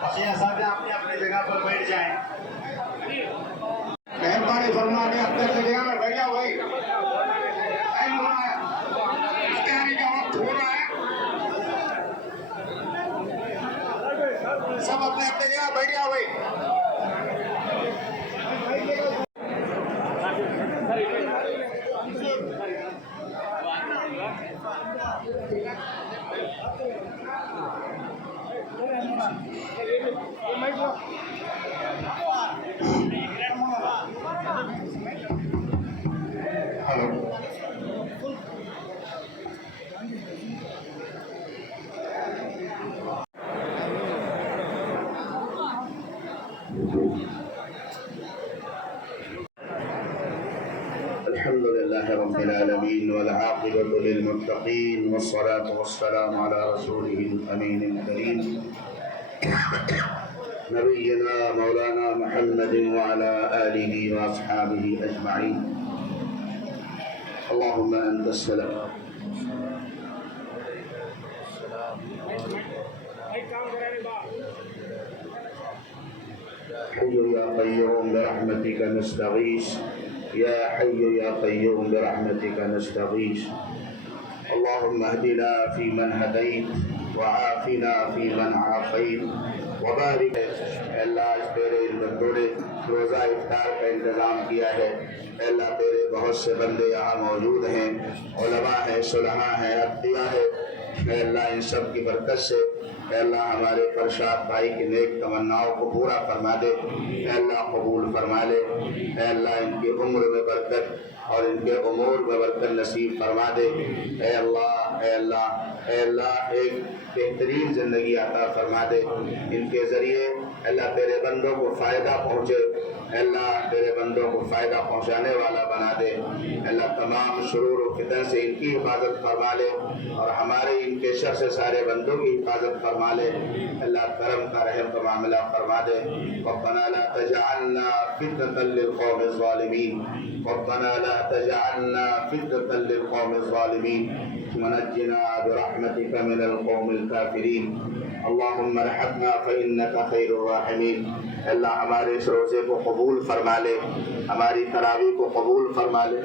पसिया साहब अपने अपने जगह पर बैठ जाएं मेहरबानी फरमा के अपने अपनी जगह पर बैठ जाओ भाई الحمد لله رب العالمين والعاقبة للمتقين والصلاة والسلام على رسوله الأمين الكريم. نبينا مولانا محمد وعلى آله وأصحابه أجمعين. اللهم أنت السلام. حي يا قيوم برحمتك نستغيث. يا حي يا قيوم برحمتك نستغيث. اللهم اهدنا فيمن هديت وعافنا فيمن عافيت. وبارک۔ اللہ آج تیرے علم تھوڑے روزہ افطار کا انتظام کیا ہے۔ اللہ تیرے بہت سے بندے یہاں موجود ہیں۔ علماء ہیں، صلحاء ہیں عطیہ ہے اے اللہ، ان سب کی برکت سے اے اللہ ہمارے پرشاد بھائی کی نیک تمناؤں کو پورا فرما دے۔ اے اللہ قبول فرما لے۔ اے اللہ ان کی عمر میں برکت اور ان کے امور میں برکت نصیب فرما دے۔ اے اللہ اے اللہ اے اللہ، ایک بہترین زندگی عطا فرما دے۔ ان کے ذریعے اللہ تیرے بندوں کو فائدہ پہنچے، اللہ تیرے بندوں کو فائدہ پہنچانے والا بنا دے۔ اللہ تمام شرور و فتن سے ان کی حفاظت فرما لے اور ہمارے ان کے شر سے سارے بندوں کی حفاظت فرما لے۔ اللہ کرم کا رحم کا معاملہ فرما دے۔ ربنا لا تجعلنا فتنة للقوم الظالمين ربنا لا تجعلنا فتنة للقوم الظالمين ونجنا برحمتك من القوم الكافرين. اللهم رحمنا فإنك خير الراحمین اللہ ہمارے اس روزے کو قبول فرما لے، ہماری تراوی کو قبول فرما لے۔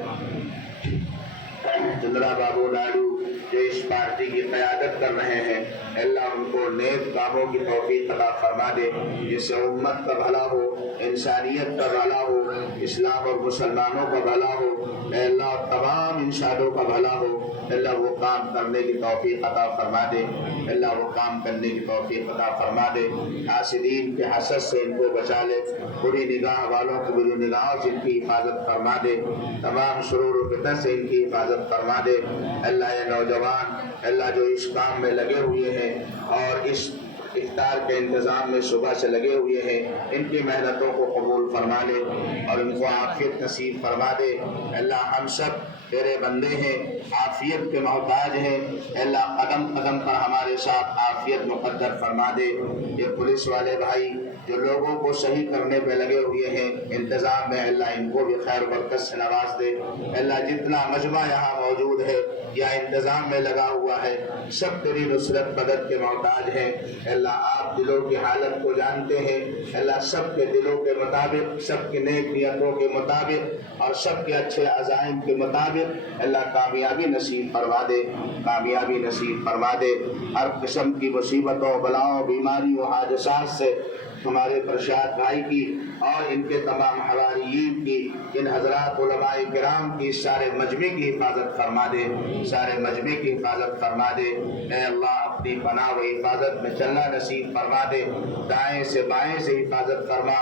چندرا بابو نائڈو جو اس پارٹی کی قیادت کر رہے ہیں، اللہ ان کو نیک کاموں کی توفیق عطا فرما دے، جس سے امت کا بھلا ہو، انسانیت کا بھلا ہو، اسلام اور مسلمانوں کا بھلا ہو۔ اے اللہ، تمام انسانوں کا بھلا ہو۔ اللہ وہ کام کرنے کی توفیق عطا فرما دے۔ اللہ وہ کام کرنے کی توفیق عطا فرما دے۔ حاسدین کے حسد سے ان کو بچا لے۔ بری نگاہ والوں کو بری نگاہوں سے ان کی حفاظت فرما دے۔ تمام شرور و فطر سے ان کی حفاظت فرما دے۔ اللہ یہ نوجوان، اللہ جو اس کام میں لگے ہوئے ہیں اور اس افطار کے انتظام میں صبح سے لگے ہوئے ہیں۔ ان کی محنتوں کو قبول فرما لے اور ان کو آفیت نصیب فرما دے۔ اللہ، ہم سب تیرے بندے ہیں، عافیت کے محتاج ہیں۔ اللہ، قدم قدم پر ہمارے ساتھ عافیت مقدر فرما دے۔ یہ پولیس والے بھائی جو لوگوں کو صحیح کرنے پہ لگے ہوئے ہیں، انتظام میں اللہ ان کو بھی خیر برکت سے نواز دے۔ اللہ، جتنا مجمع یہاں موجود ہے یا انتظام میں لگا ہوا ہے، سب تیری نصرت مدد کے محتاج ہیں۔ اللہ، آپ دلوں کی حالت کو جانتے ہیں۔ اللہ، سب کے دلوں کے مطابق، سب کی نیک نیتوں کے مطابق اور سب کے اچھے عزائم کے مطابق اللہ، کامیابی نصیب فرما دے۔ کامیابی نصیب فرما دے۔ ہر قسم کی مصیبتوں، بلاؤں، بیماریوں، حادثات سے ہمارے پرشاد بھائی کی اور ان کے تمام حواریین کی، ان حضرات علماء کرام کی سارے مجمع کی حفاظت فرما دے، سارے مجمع کی حفاظت فرما دے۔ اے اللہ، اپنی پناہ و حفاظت میں چلنا نصیب فرما دے۔ دائیں سے بائیں سے حفاظت فرما،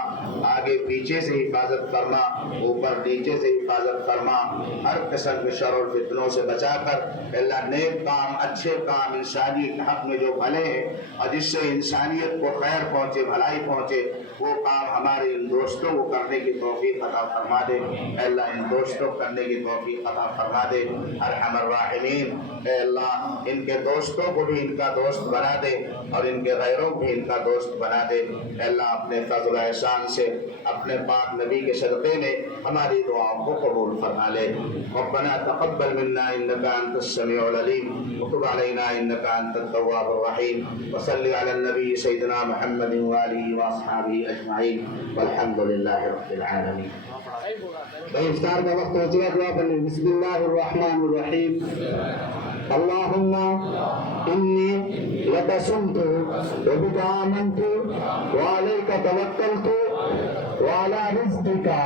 آگے پیچھے سے حفاظت فرما، اوپر نیچے سے حفاظت فرما۔ ہر قسم کے شر اور فتنوں سے بچا کر اللہ، نیک کام، اچھے کام انسانی حق میں جو بھلے ہیں، اور جس سے انسانیت کو خیر پہنچے، بھلائی پہنچے، وہ کام ہمارے ان دوستوں کو کرنے کی توفیق عطا فرما دے۔ اے اللہ ان دوستوں کو کرنے کی توفیق عطا فرما دے۔ ارحم الراحمین۔ اے اللہ، ان کے دوستوں کو بھی ان کا دوست بنا دے اور ان کے غیروں کو بھی ان کا دوست بنا دے۔ اے اللہ، اپنے فضل احسان سے، اپنے پاک نبی کے صدقے میں ہماری دعاؤں کو قبول فرما لے۔ ربنا تقبل منا انك انت السميع العليم وتب علينا انك انت التواب الرحيم وصل على النبي سيدنا محمد وآله व अस्हाबिहि अजमईन वल्हम्दुलिल्लाहि रब्बिल आलमीन भाई इफ्तार का वक्त हो चुका दुआ पढ़ बिस्मिल्लाहिर्रहमानिर्रहीम अल्लाहुम्मा इन्नी लका सुमतु व बिका आमनतु व अलैका तवक्कलतु व अला रिज़्क़िका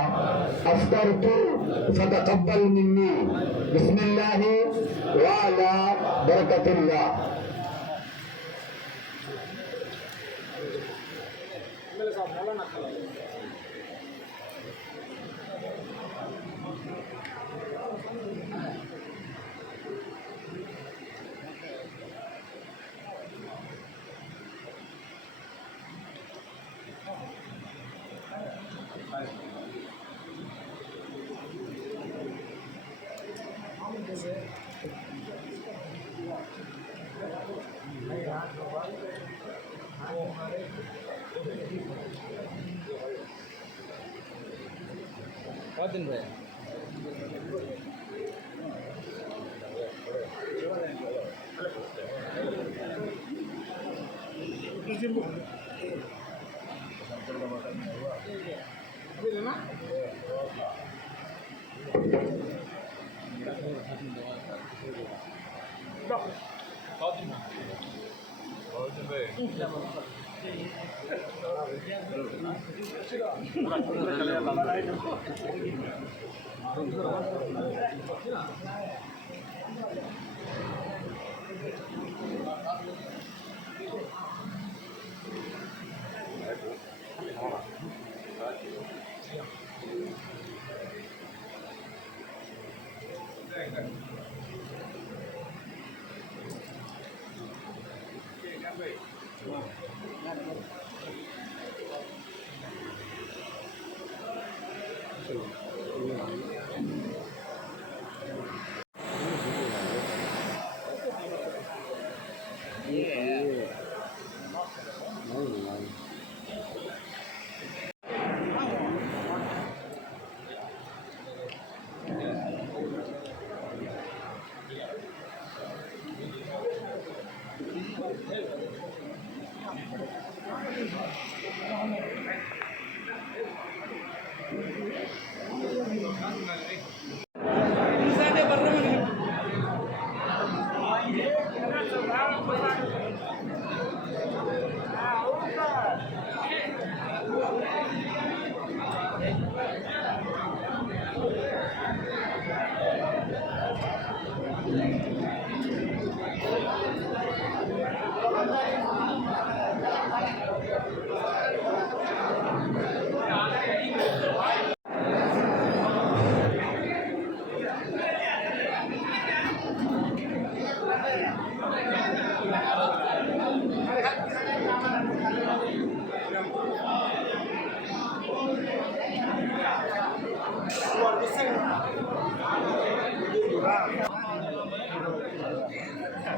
अफ्तरतु फतक़ब्बल मिन्नी बिस्मिल्लाह व Hola, Natalia. কদিন ভাই はい。சொல்லுங்கள்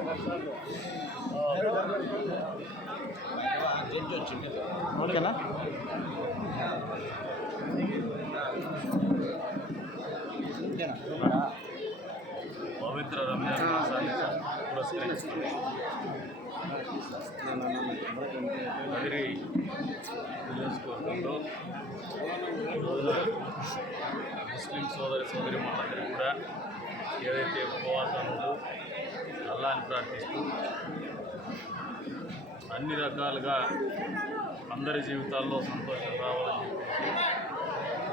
Gracias. ఓకేనా? పవిత్ర రంజాన్ మాసాన్ని నియోజకవర్గంలో రోజున ముస్లిం సోదరి సోదరి మనందరూ కూడా ఏదైతే ఉపవాసం ఉందో అల్లాని ప్రార్థిస్తూ అన్ని రకాలుగా అందరి జీవితాల్లో సంతోషం రావాలని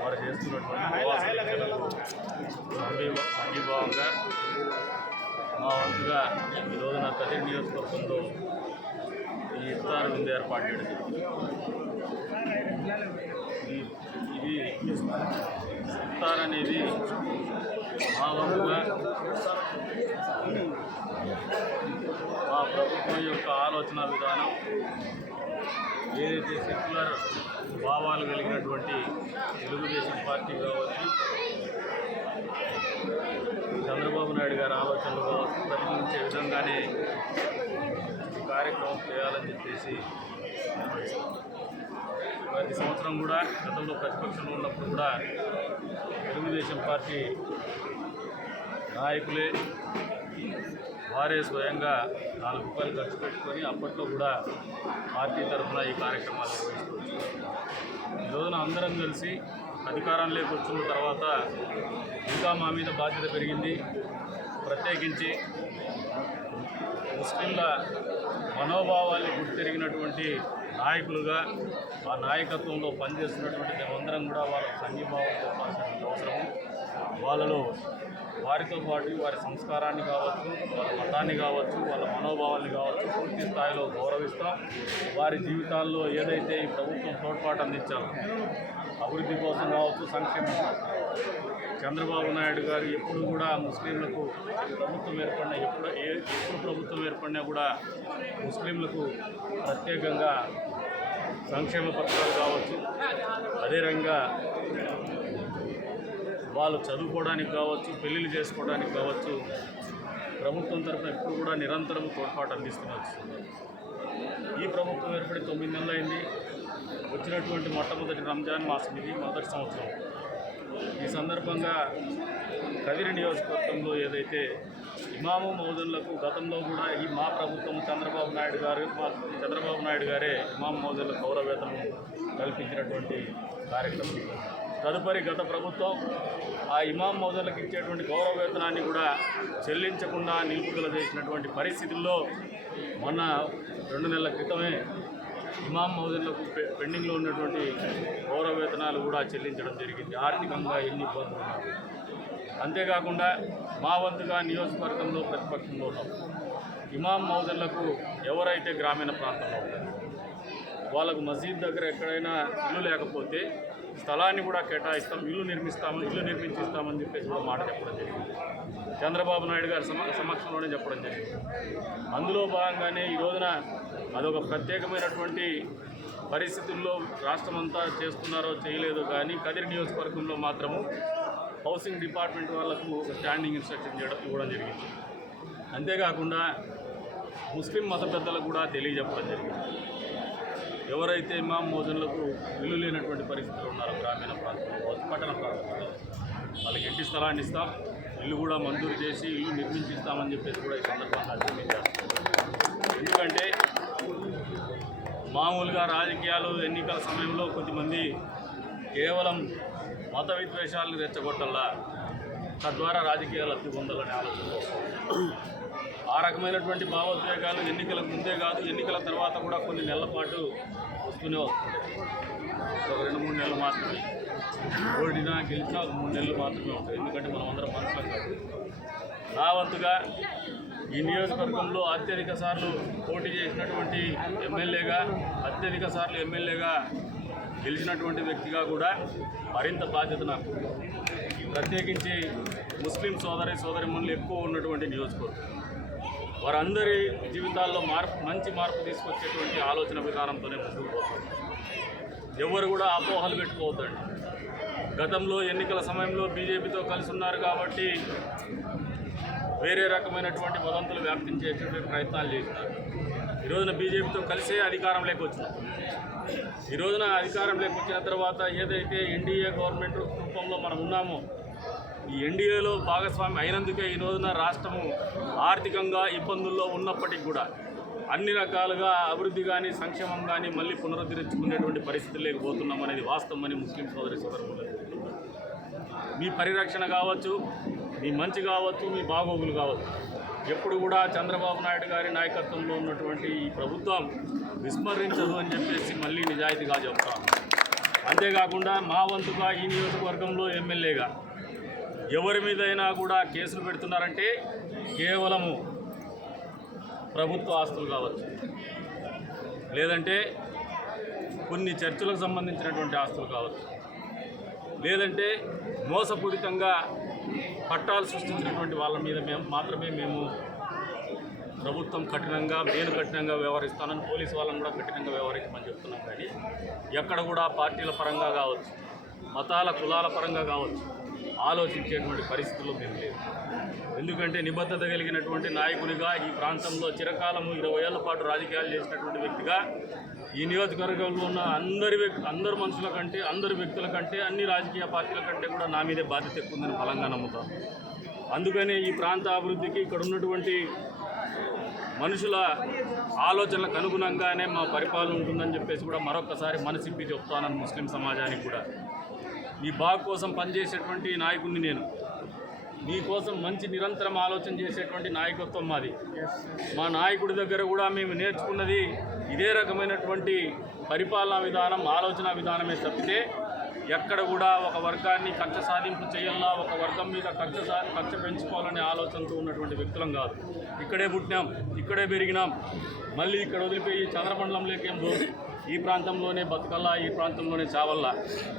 వారు చేస్తున్నటువంటి ఉపవాస సంఘీభావంగా మా వంతుగా ఈ నా తల్లి నియోజకవర్గంలో ఈ ఇఫ్తార్ విందు ఏర్పాటు చేయడం జరిగింది. ఇది ఇఫ్తార్ అనేది భావంగా మా ప్రభుత్వం యొక్క ఆలోచన విధానం ఏదైతే సెక్యులర్ భావాలు కలిగినటువంటి తెలుగుదేశం పార్టీ కావచ్చు చంద్రబాబు నాయుడు గారి ఆలోచనలు కావచ్చు ప్రతిబింబించే విధంగానే కార్యక్రమం చేయాలని చెప్పేసి ప్రతి సంవత్సరం కూడా గతంలో ప్రతిపక్షంలో ఉన్నప్పుడు కూడా తెలుగుదేశం పార్టీ నాయకులే వారే స్వయంగా నాలుగు రూపాయలు ఖర్చు పెట్టుకొని అప్పట్లో కూడా పార్టీ తరఫున ఈ కార్యక్రమాలు నిర్వహిస్తున్నాం రోజున అందరం కలిసి అధికారంలోకి వచ్చిన తర్వాత ఇంకా మా మీద బాధ్యత పెరిగింది. ప్రత్యేకించి ముస్లింల మనోభావాల్ని గుర్తిరిగినటువంటి నాయకులుగా ఆ నాయకత్వంలో పనిచేస్తున్నటువంటి మేమందరం కూడా వాళ్ళ సంఘీభావం చెప్పాల్సిన అవసరం వాళ్ళలో వారితో పాటు వారి సంస్కారాన్ని కావచ్చు వాళ్ళ మతాన్ని కావచ్చు వాళ్ళ మనోభావాల్ని కావచ్చు పూర్తి స్థాయిలో గౌరవిస్తాం వారి జీవితాల్లో ఏదైతే ఈ ప్రభుత్వం తోడ్పాటు అందించాలో అభివృద్ధి కోసం కావచ్చు సంక్షేమం కోసం కావచ్చు. చంద్రబాబు నాయుడు గారు ఎప్పుడు కూడా ముస్లింలకు ప్రభుత్వం ఏర్పడినా ఎప్పుడు ఏ ఎప్పుడు ప్రభుత్వం ఏర్పడినా కూడా ముస్లింలకు ప్రత్యేకంగా సంక్షేమ పథకాలు కావచ్చు. అదే రకంగా వాళ్ళు చదువుకోవడానికి కావచ్చు పెళ్ళిళ్ళు చేసుకోవడానికి కావచ్చు ప్రభుత్వం తరఫున ఎప్పుడు కూడా నిరంతరం తోడ్పాటు అందిస్తూనే వస్తుంది ఈ ప్రభుత్వం ఏర్పడి తొమ్మిది నెలలు అయింది వచ్చినటువంటి మొట్టమొదటి రంజాన్ మాసం ఇది మొదటి సంవత్సరం. ఈ సందర్భంగా కదిరి నియోజకవర్గంలో ఏదైతే ఇమాము మౌజులకు గతంలో కూడా ఈ మా ప్రభుత్వం చంద్రబాబు నాయుడు గారు చంద్రబాబు నాయుడు గారే ఇమాము మౌజన్లకు గౌరవేతనం కల్పించినటువంటి కార్యక్రమం. తదుపరి గత ప్రభుత్వం ఆ ఇమాం మౌజులకు ఇచ్చేటువంటి గౌరవవేతనాన్ని కూడా చెల్లించకుండా నిలుపుదల చేసినటువంటి పరిస్థితుల్లో మొన్న రెండు నెలల క్రితమే ఇమాం మౌజన్లకు పె- పెండింగ్లో ఉన్నటువంటి గౌరవ వేతనాలు కూడా చెల్లించడం జరిగింది. ఆర్థికంగా ఎన్ని ఇబ్బందులు ఉన్నా అంతేకాకుండా మా వంతుగా నియోజకవర్గంలో ప్రతిపక్షంలో ఉన్నాం. ఇమాం మౌజన్లకు ఎవరైతే గ్రామీణ ప్రాంతంలో ఉంటారో వాళ్ళకు మసీద్ దగ్గర ఎక్కడైనా ఇల్లు లేకపోతే స్థలాన్ని కూడా కేటాయిస్తాం ఇల్లు నిర్మిస్తామని ఇల్లు నిర్మించిస్తామని చెప్పేసి కూడా మాట చెప్పడం జరిగింది. చంద్రబాబు నాయుడు గారి సమ సమక్షంలోనే చెప్పడం జరిగింది. అందులో భాగంగానే ఈ రోజున అదొక ప్రత్యేకమైనటువంటి పరిస్థితుల్లో రాష్ట్రమంతా చేస్తున్నారో చేయలేదో కానీ కదిరి నియోజకవర్గంలో మాత్రము హౌసింగ్ డిపార్ట్మెంట్ వాళ్ళకు స్టాండింగ్ ఇన్స్ట్రక్షన్ చేయడం ఇవ్వడం జరిగింది. అంతేకాకుండా ముస్లిం మత పెద్దలకు కూడా తెలియజెప్పడం జరిగింది. ఎవరైతే ఇమాం మోజన్లకు ఇల్లు లేనటువంటి పరిస్థితులు ఉన్నారో గ్రామీణ ప్రాంతంలో పట్టణ ప్రాంతంలో వాళ్ళకి ఇంటి స్థలాన్ని ఇస్తాం ఇల్లు కూడా మంజూరు చేసి ఇల్లు నిర్మించిస్తామని చెప్పేసి కూడా ఈ సందర్భంగా అర్థమించారు ఎందుకంటే మామూలుగా రాజకీయాలు ఎన్నికల సమయంలో కొద్దిమంది కేవలం మత విద్వేషాలను రెచ్చగొట్టల్లా తద్వారా రాజకీయాలు అత్తి పొందాలనే ఆలోచన ఆ రకమైనటువంటి భావోద్వేగాలు ఎన్నికల ముందే కాదు ఎన్నికల తర్వాత కూడా కొన్ని నెలల పాటు వస్తూనే వస్తుంది ఒక రెండు మూడు నెలలు మాత్రమే. ఓడినా గెలిచినా ఒక మూడు నెలలు మాత్రమే ఉంటుంది ఎందుకంటే మనం అందరం మనసులో కాదు నా వంతుగా ఈ నియోజకవర్గంలో అత్యధిక సార్లు పోటీ చేసినటువంటి ఎమ్మెల్యేగా అత్యధిక సార్లు ఎమ్మెల్యేగా గెలిచినటువంటి వ్యక్తిగా కూడా మరింత బాధ్యత నాకు. ప్రత్యేకించి ముస్లిం సోదరి సోదరిమణులు ఎక్కువ ఉన్నటువంటి నియోజకవర్గం. వారందరి జీవితాల్లో మార్పు మంచి మార్పు తీసుకొచ్చేటువంటి ఆలోచన విధానంతోనే ముందుకు పోతుంది ఎవరు కూడా అపోహలు పెట్టుకోవద్దండి. గతంలో ఎన్నికల సమయంలో బీజేపీతో కలిసి ఉన్నారు కాబట్టి వేరే రకమైనటువంటి వదంతులు వ్యాప్తించేటువంటి ప్రయత్నాలు చేస్తారు ఈ రోజున బీజేపీతో కలిసే అధికారం వచ్చినారు ఈ రోజున అధికారంలోకి వచ్చిన తర్వాత ఏదైతే ఎన్డీఏ గవర్నమెంట్ రూపంలో మనం ఉన్నామో ఈ ఎన్డీఏలో భాగస్వామి అయినందుకే ఈ రోజున రాష్ట్రము ఆర్థికంగా ఇబ్బందుల్లో ఉన్నప్పటికీ కూడా అన్ని రకాలుగా అభివృద్ధి కానీ సంక్షేమం కానీ మళ్ళీ పునరుద్ధరించుకునేటువంటి పరిస్థితి లేకపోతున్నాం అనేది వాస్తవం అని ముస్లిం సోదరి సోదరులు మీ పరిరక్షణ కావచ్చు మీ మంచి కావచ్చు మీ బాగోగులు కావచ్చు. ఎప్పుడు కూడా చంద్రబాబు నాయుడు గారి నాయకత్వంలో ఉన్నటువంటి ఈ ప్రభుత్వం విస్మరించదు అని చెప్పేసి మళ్ళీ నిజాయితీగా చెప్తాను అంతేకాకుండా మా వంతుగా ఈ నియోజకవర్గంలో ఎమ్మెల్యేగా ఎవరి మీదైనా కూడా కేసులు పెడుతున్నారంటే కేవలము ప్రభుత్వ ఆస్తులు కావచ్చు. లేదంటే కొన్ని చర్చలకు సంబంధించినటువంటి ఆస్తులు కావచ్చు. లేదంటే మోసపూరితంగా పట్టాలు సృష్టించినటువంటి వాళ్ళ మీద మేము మాత్రమే మేము ప్రభుత్వం కఠినంగా నేను కఠినంగా వ్యవహరిస్తానని పోలీసు వాళ్ళని కూడా కఠినంగా వ్యవహరించమని చెప్తున్నాం. కానీ ఎక్కడ కూడా పార్టీల పరంగా కావచ్చు మతాల కులాల పరంగా కావచ్చు ఆలోచించేటువంటి పరిస్థితుల్లో మేము లేదు ఎందుకంటే నిబద్ధత కలిగినటువంటి నాయకునిగా ఈ ప్రాంతంలో చిరకాలము ఇరవై ఏళ్ళ పాటు రాజకీయాలు చేసినటువంటి వ్యక్తిగా ఈ నియోజకవర్గంలో ఉన్న అందరి వ్యక్తి అందరు మనుషుల కంటే అందరి వ్యక్తుల కంటే అన్ని రాజకీయ పార్టీల కంటే కూడా నా మీదే బాధ్యత ఎక్కువ ఉందని బలంగా నమ్ముతాను అందుకనే ఈ ప్రాంత అభివృద్ధికి ఇక్కడ ఉన్నటువంటి మనుషుల ఆలోచనలకు అనుగుణంగానే మా పరిపాలన ఉంటుందని చెప్పేసి కూడా మరొకసారి మనసిప్పి చెప్తానని ముస్లిం సమాజానికి కూడా మీ బాగు కోసం పనిచేసేటువంటి నాయకుడిని నేను. మీకోసం మంచి నిరంతరం ఆలోచన చేసేటువంటి నాయకత్వం మాది. మా నాయకుడి దగ్గర కూడా మేము నేర్చుకున్నది ఇదే రకమైనటువంటి పరిపాలనా విధానం ఆలోచన విధానమే తప్పితే ఎక్కడ కూడా ఒక వర్గాన్ని కక్ష సాధింపు చేయాలా ఒక వర్గం మీద కక్ష సా కక్ష పెంచుకోవాలనే ఆలోచనతో ఉన్నటువంటి వ్యక్తులం కాదు. ఇక్కడే పుట్టినాం ఇక్కడే పెరిగినాం. మళ్ళీ ఇక్కడ వదిలిపోయి చంద్రమండలంలోకి ఏం ఈ ప్రాంతంలోనే బతకల్లా ఈ ప్రాంతంలోనే చావల్లా?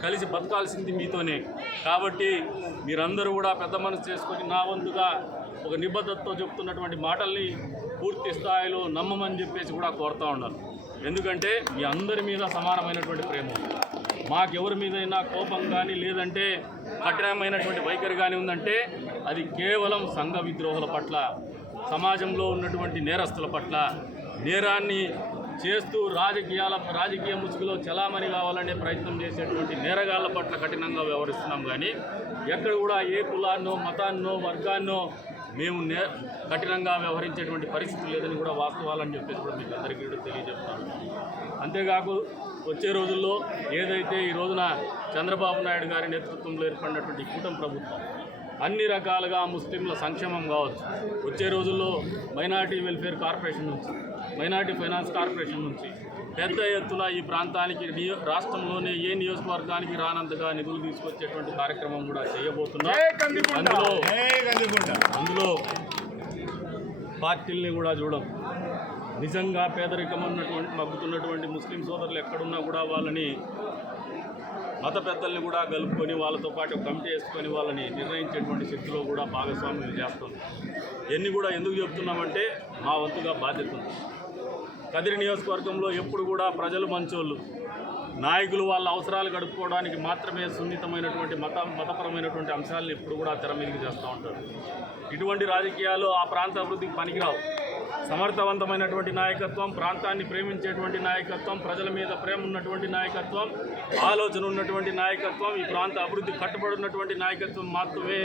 కలిసి బతకాల్సింది మీతోనే. కాబట్టి మీరందరూ కూడా పెద్ద మనసు చేసుకొని నా వంతుగా ఒక నిబద్ధతతో చెప్తున్నటువంటి మాటల్ని పూర్తి స్థాయిలో నమ్మమని చెప్పేసి కూడా కోరుతూ ఉన్నాను. ఎందుకంటే మీ అందరి మీద సమానమైనటువంటి ప్రేమ. ఉంది మాకెవరి మీదైనా కోపం కానీ లేదంటే కఠినమైనటువంటి వైఖరి కానీ ఉందంటే అది కేవలం సంఘ విద్రోహుల పట్ల సమాజంలో ఉన్నటువంటి నేరస్తుల పట్ల నేరాన్ని చేస్తూ రాజకీయాల రాజకీయ ముసుగులో చలామణి కావాలనే ప్రయత్నం చేసేటువంటి నేరగాళ్ళ పట్ల కఠినంగా వ్యవహరిస్తున్నాం కానీ ఎక్కడ కూడా ఏ కులాన్నో మతాన్నో వర్గాన్నో మేము నే కఠినంగా వ్యవహరించేటువంటి పరిస్థితి లేదని కూడా వాస్తవాలని చెప్పేసి కూడా మీకు అందరికీ కూడా తెలియజెప్తాను అంతేకాకు వచ్చే రోజుల్లో ఏదైతే ఈ రోజున చంద్రబాబు నాయుడు గారి నేతృత్వంలో ఏర్పడినటువంటి కూటమి ప్రభుత్వం అన్ని రకాలుగా ముస్లింల సంక్షేమం కావచ్చు. వచ్చే రోజుల్లో మైనార్టీ వెల్ఫేర్ కార్పొరేషన్ నుంచి మైనార్టీ ఫైనాన్స్ కార్పొరేషన్ నుంచి పెద్ద ఎత్తున ఈ ప్రాంతానికి రాష్ట్రంలోనే ఏ నియోజకవర్గానికి రానంతగా నిధులు తీసుకొచ్చేటువంటి కార్యక్రమం కూడా చేయబోతున్నాం. అందులో అందులో పార్టీల్ని కూడా చూడం. నిజంగా పేదరికం ఉన్నటువంటి మగ్గుతున్నటువంటి ముస్లిం సోదరులు ఎక్కడున్నా కూడా వాళ్ళని మత పెద్దల్ని కూడా కలుపుకొని వాళ్ళతో పాటు కమిటీ వేసుకొని వాళ్ళని నిర్ణయించేటువంటి శక్తిలో కూడా భాగస్వామ్యం చేస్తాం. ఎన్ని కూడా ఎందుకు చెప్తున్నామంటే మా వంతుగా బాధ్యత ఉంది. కదిరి నియోజకవర్గంలో ఎప్పుడు కూడా ప్రజలు మంచోళ్ళు. నాయకులు వాళ్ళ అవసరాలు గడుపుకోవడానికి మాత్రమే సున్నితమైనటువంటి మత మతపరమైనటువంటి అంశాలను ఎప్పుడు కూడా తెర మీదకి చేస్తూ ఉంటారు. ఇటువంటి రాజకీయాలు ఆ ప్రాంత అభివృద్ధికి పనికిరావు. సమర్థవంతమైనటువంటి నాయకత్వం ప్రాంతాన్ని ప్రేమించేటువంటి నాయకత్వం ప్రజల మీద ప్రేమ ఉన్నటువంటి నాయకత్వం ఆలోచన ఉన్నటువంటి నాయకత్వం ఈ ప్రాంత అభివృద్ధి కట్టుబడి ఉన్నటువంటి నాయకత్వం మాత్రమే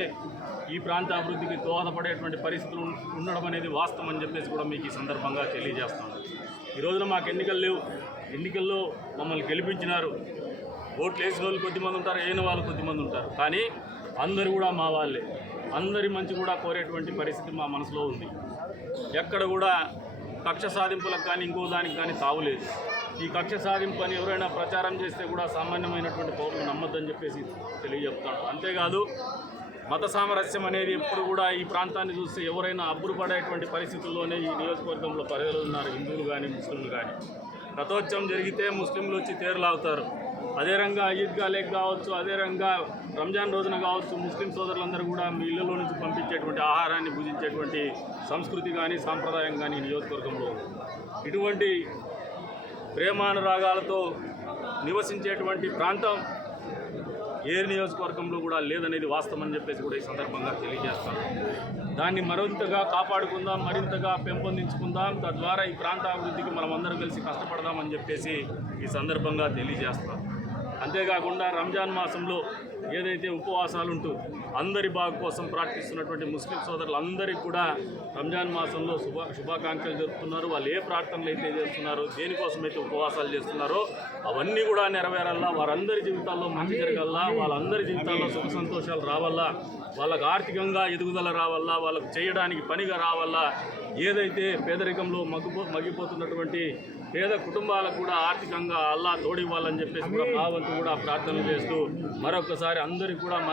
ఈ ప్రాంత అభివృద్ధికి దోహదపడేటువంటి పరిస్థితులు ఉండడం అనేది వాస్తవం అని చెప్పేసి కూడా మీకు ఈ సందర్భంగా తెలియజేస్తాను ఈ రోజున మాకు ఎన్నికలు లేవు. ఎన్నికల్లో మమ్మల్ని గెలిపించినారు. ఓట్లు వేసిన వాళ్ళు కొద్దిమంది ఉంటారు వేయని వాళ్ళు కొద్దిమంది ఉంటారు. కానీ అందరూ కూడా మా వాళ్ళే. అందరి మంచి కూడా కోరేటువంటి పరిస్థితి మా మనసులో ఉంది. ఎక్కడ కూడా కక్ష సాధింపులకు కానీ ఇంకో దానికి కానీ తావులేదు ఈ కక్ష సాధింపు అని ఎవరైనా ప్రచారం చేస్తే కూడా సామాన్యమైనటువంటి పౌరులు నమ్మొద్దని చెప్పేసి తెలియజెప్తాను. అంతేకాదు మత సామరస్యం అనేది ఎప్పుడు కూడా ఈ ప్రాంతాన్ని చూస్తే ఎవరైనా అబ్బురుపడేటువంటి పరిస్థితుల్లోనే ఈ నియోజకవర్గంలో ప్రజలు ఉన్నారు హిందువులు కానీ ముస్లింలు కానీ రథోత్సవం జరిగితే ముస్లింలు వచ్చి తేరులాగుతారు. అదే రంగా ఈద్గా లేక్ కావచ్చు అదే రంగా రంజాన్ రోజున కావచ్చు ముస్లిం సోదరులందరూ కూడా మీ ఇళ్ళలో నుంచి పంపించేటువంటి ఆహారాన్ని భుజించేటువంటి సంస్కృతి కానీ సాంప్రదాయం కానీ నియోజకవర్గంలో ఇటువంటి ప్రేమానురాగాలతో నివసించేటువంటి ప్రాంతం ఏ నియోజకవర్గంలో కూడా లేదనేది వాస్తవం అని చెప్పేసి కూడా ఈ సందర్భంగా తెలియజేస్తాను. దాన్ని మరింతగా కాపాడుకుందాం మరింతగా పెంపొందించుకుందాం తద్వారా ఈ ప్రాంత అభివృద్ధికి మనం అందరం కలిసి కష్టపడదామని చెప్పేసి ఈ సందర్భంగా తెలియజేస్తాం అంతేకాకుండా రంజాన్ మాసంలో ఏదైతే ఉపవాసాలు ఉంటూ అందరి బాగు కోసం ప్రార్థిస్తున్నటువంటి ముస్లిం సోదరులందరికీ కూడా రంజాన్ మాసంలో శుభ శుభాకాంక్షలు జరుపుతున్నారు వాళ్ళు ఏ ప్రార్థనలు అయితే చేస్తున్నారో దేనికోసం అయితే ఉపవాసాలు చేస్తున్నారో అవన్నీ కూడా నెరవేరల్లా వారందరి జీవితాల్లో మంచి జరగల్లా వాళ్ళందరి జీవితాల్లో సుఖ సంతోషాలు రావాలా? వాళ్ళకు ఆర్థికంగా ఎదుగుదల రావాలా? వాళ్ళకు చేయడానికి పనిగా రావాలా? ఏదైతే పేదరికంలో మగ్గిపో మగ్గిపోతున్నటువంటి పేద కుటుంబాలకు కూడా ఆర్థికంగా అల్లా తోడివ్వాలని చెప్పేసి కూడా భావంతో కూడా ప్రార్థనలు చేస్తూ మరొకసారి అందరికీ కూడా మన